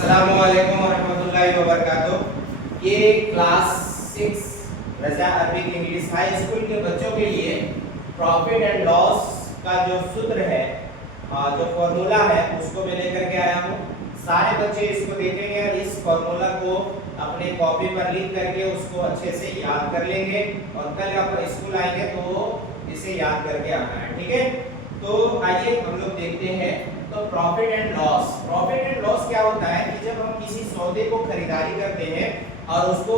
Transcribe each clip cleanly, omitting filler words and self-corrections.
अस्सलामुअलैकुम वरहमतुल्लाहि वबरकातुह। ये क्लास 6 रजा अरबिक इंग्लिश हाई स्कूल के बच्चों के लिए प्रॉफिट एंड लॉस का जो सूत्र है, जो फॉर्मूला है, उसको मैं लेकर के आया हूँ। सारे बच्चे इसको देखेंगे और इस फॉर्मूला को अपने कॉपी पर लिख करके उसको अच्छे से याद कर लेंगे और कल आप स्कूल आएंगे तो इसे याद करके आना है, ठीक है। तो आइए हम लोग देखते हैं। तो प्रॉफिट एंड लॉस क्या होता है कि जब हम किसी सौदे को खरीदारी करते हैं और उसको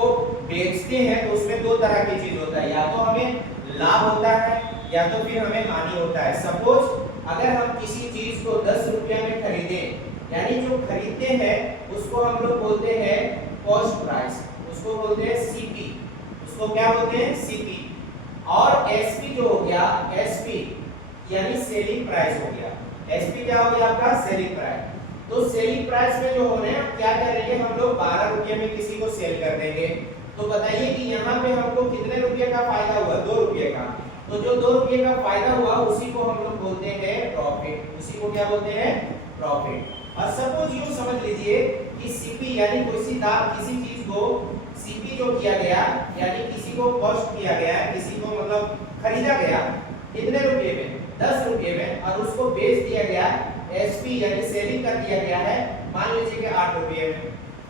बेचते हैं तो उसमें दो तरह की चीज होता है, या तो हमें लाभ होता है या तो फिर हमें हानि होता है। सपोज अगर हम किसी चीज को 10 रुपया में खरीदें, यानी जो खरीदते हैं उसको हम लोग बोलते हैं कॉस्ट प्राइस, उसको बोलते हैं सीपी, उसको क्या बोलते हैं सीपी। और एसपी जो हो गया, एसपी यानी सेलिंग प्राइस हो गया। एसपी क्या हो गया आपका सेलिंग प्राइस। तो सेलिंग प्राइस में जो हो रहे हैं क्या करेंगे हम लोग 12 रुपये में किसी को सेल कर देंगे। तो बताइए कि यहाँ पे हमको कितने रुपये का फायदा हुआ, 2 रुपये का। तो जो 2 रुपये का फायदा हुआ उसी को हम लोग बोलते हैं प्रॉफिट, उसी को क्या बोलते हैं प्रॉफिट। और सपोज यूं समझ लीजिए कि सीपी यानी किसी चीज को सीपी जो किया गया यानी किसी को कॉस्ट किया गया, किसी को मतलब खरीदा गया कितने रुपये में, 10 रुपये में, और उसको बेच दिया गया एसपी यानी सेलिंग कर दिया गया है मान लीजिए कि 8 रुपये में।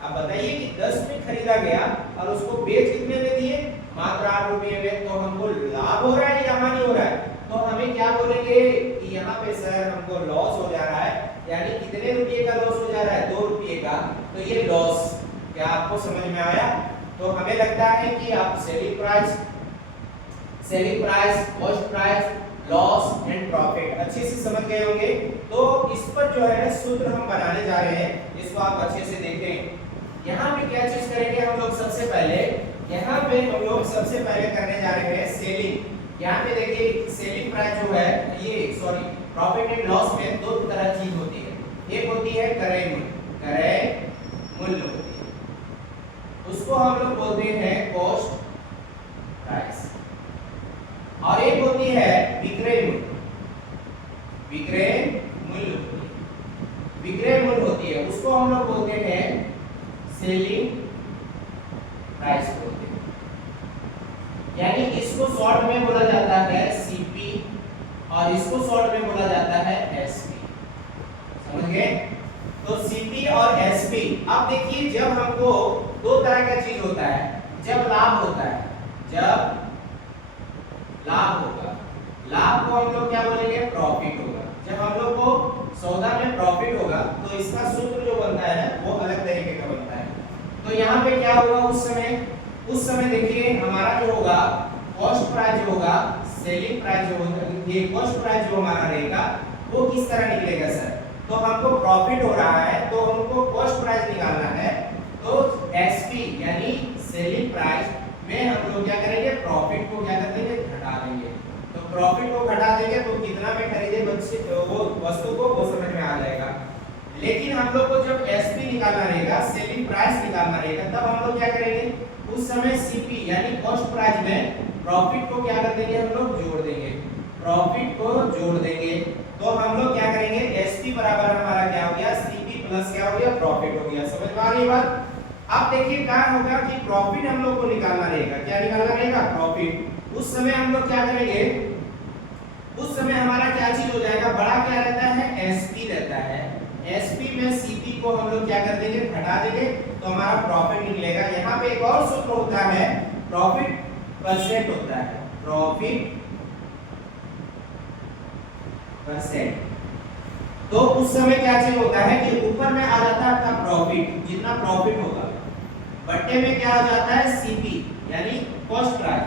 अब बताइए कि 10 में खरीदा गया और उसको बेच कितने में दिए, मात्र 8 रुपये में। तो हमको लाभ हो रहा है या हानि हो रहा है? तो हमें क्या बोलेंगे कि यहाँ पे सर हमको लॉस हो जा रहा है, यानी कितने रुपये का लॉस हो जा रहा है, 2 रुपये का। तो ये लॉस क्या आपको समझ में आया? तो हमें लगता है कि आप selling price, cost price, loss and profit अच्छे से समझ गए होंगे। तो इस पर जो है सूत्र हम बनाने जा रहे हैं, इसको आप अच्छे से देखें। यहाँ पे क्या चीज करेंगे हम लोग, सबसे पहले यहाँ पे हम लोग सबसे पहले करने जा रहे हैं सेलिंग। यहाँ पे देखिए सेलिंग प्राइस जो है ये प्रॉफिट एंड लॉस में दो तरह चीज होती है। एक होती है क्रय मूल्य होती है, उसको हम लोग बोलते हैं कॉस्ट प्राइस। और एक होती है विक्रय मूल्य होती है, उसको हम लोग बोलते हैं सेलिंग प्राइस बोलते हैं। यानी इसको शॉर्ट में बोला जाता है सीपी और इसको शॉर्ट में बोला जाता है एसपी, समझ गए? तो सीपी और एसपी। अब देखिए जब हमको दो तरह का चीज होता है, जब लाभ होता है, जब लाभ होगा, लाभ को हम लोग क्या बोलेंगे प्रॉफिट होगा। जब हम लोग को सौदा में प्रॉफिट होगा तो इसका सूत्र जो बनता है ना वो अलग तरीके का बनता है। तो यहाँ पे क्या होगा उस समय देखिए हमारा जो होगा कॉस्ट प्राइस जो होगा, सेलिंग प्राइस जो होगा, ये कॉस्ट प्राइस जो हमारा रहेगा वो किस तरह निकलेगा सर? तो हमको प्रॉफिट हो रहा है तो हमको कॉस्ट प्राइस निकालना है, तो एसपी यानी सेलिंग प्राइस में हम लोग क्या करेंगे, प्रॉफिट को क्या कर देंगे, घटा देंगे। तो प्रॉफिट को घटा देंगे तो कितना में खरीदे बच्चे वो वस्तु को वो समझ में आ जाएगा। लेकिन हम लोग को जब एसपी निकालना रहेगा, सेलिंग प्राइस निकालना रहेगा, तब हम लोग क्या करेंगे, उस समय सीपी यानी कॉस्ट प्राइस में प्रॉफिट को क्या कर देंगे, हम लोग जोड़ देंगे, प्रॉफिट को जोड़ देंगे। तो हम लोग क्या करेंगे, एसपी बराबर हमारा क्या हो गया, सीपी प्लस क्या हो गया, प्रॉफिट हो गया। समझ में आ रही बात? अब देखिए क्या होगा कि प्रॉफिट हम लोग को निकालना रहेगा, क्या निकालना रहेगा, प्रॉफिट। उस समय हम लोग क्या करेंगे, उस समय हमारा क्या चीज हो जाएगा, बड़ा क्या रहता है, एसपी रहता है। एसपी में सीपी को हम लोग क्या कर देंगे, घटा देंगे, तो हमारा प्रॉफिट निकलेगा। यहाँ पे एक और सूत्र होता है, प्रॉफिट परसेंट होता है, प्रॉफिट परसेंट। तो उस समय क्या चीज होता है कि ऊपर में आ जाता है आपका प्रॉफिट, जितना प्रॉफिट होगा, बट्टे में क्या हो जाता है सीपी यानी कॉस्ट प्राइस,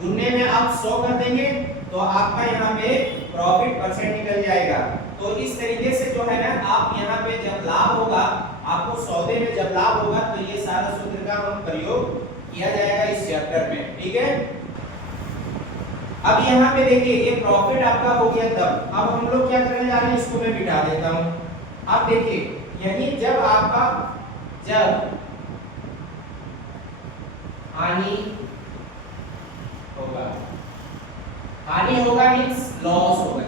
गुने में आप 100 कर देंगे तो आपका यहाँ पे प्रॉफिट परसेंट निकल जाएगा। तो इस तरीके से जो है ना, आप यहाँ पे जब लाभ होगा, आपको सौदे में जब लाभ होगा तो ये सारा सूत्र का हम प्रयोग किया जाएगा इस चैप्टर में, ठीक है। अब यहाँ पे देखिए ये प्रॉफिट आपका हो गया तब। अब हम लोग क्या करने जा रहे हैं, इसको मैं मिटा देता हूँ। अब देखिए यही जब आपका जब हानि होगा मींस लॉस होगा।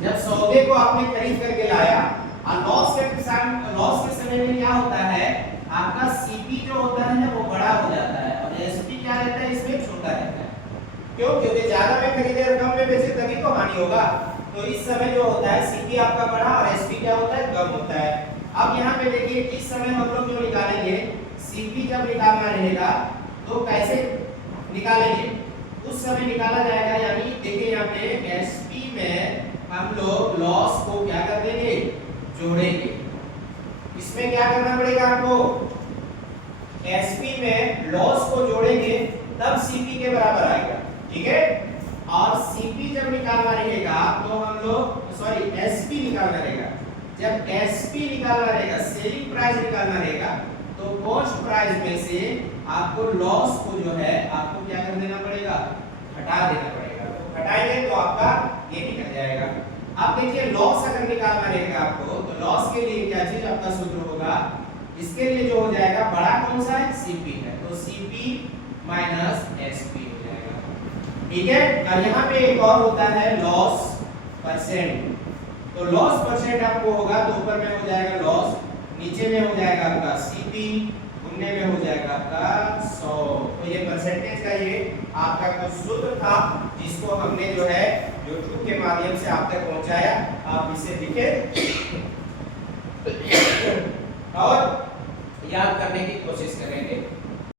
जब सौदे को आपने खरीद करके लाया, और लॉस के समय में क्या होता है, आपका सीपी जो होता है ना वो बड़ा हो जाता है और एसपी क्या रहता है इसमें छोटा रहता है। क्यों? क्योंकि ज्यादा में खरीदे और कम में बेचे तभी तो हानि होगा। तो इस समय जो होता है सीपी आपका बड़ा और एसपी क्या होता है, कम होता है। अब यहाँ पे देखिए इस समय हम लोग जो निकालेंगे, सीपी जब निकालना रहेगा तो कैसे निकालेंगे, उस समय निकाला जाएगा, यानी देखिए यहाँ पे एसपी में हम लोग लॉस को क्या कर देंगे, जोड़ेंगे। इसमें क्या करना पड़ेगा आपको, एसपी में लॉस को जोड़ेंगे तब सीपी के बराबर आएगा, ठीक है। और सीपी जब निकालना रहेगा तो हम लोग एसपी निकालना रहेगा। जब एसपी निकालना रहेगा, सेलिंग प्राइस निकालना रहेगा, तो कॉस्ट प्राइस में से आपको लॉस को जो है आपको क्या कर देना पड़ेगा, हटा देना पड़ेगा। तो हटाएंगे तो आपका ये निकल जाएगा। अब देखिए लॉस अगर निकालना रहेगा आपको, तो लॉस के लिए क्या चीज आपका सूत्र होगा, इसके लिए जो हो जाएगा बड़ा कौन सा है, सीपी है, तो सीपी माइनस एसपी हो जाएगा, ठीक है। और यहाँ पे एक और होता है लॉस परसेंट, तो लॉस परसेंट आपको होगा तो ऊपर में हो जाएगा लॉस, नीचे में हो जाएगा आपका सीपी, गुणने में हो जाएगा आपका 100। तो ये परसेंटेज का ये आपका कुछ सूत्र था जिसको हमने जो है YouTube के माध्यम से आप तक पहुंचाया। आप इसे लिखें और याद करने की कोशिश करेंगे।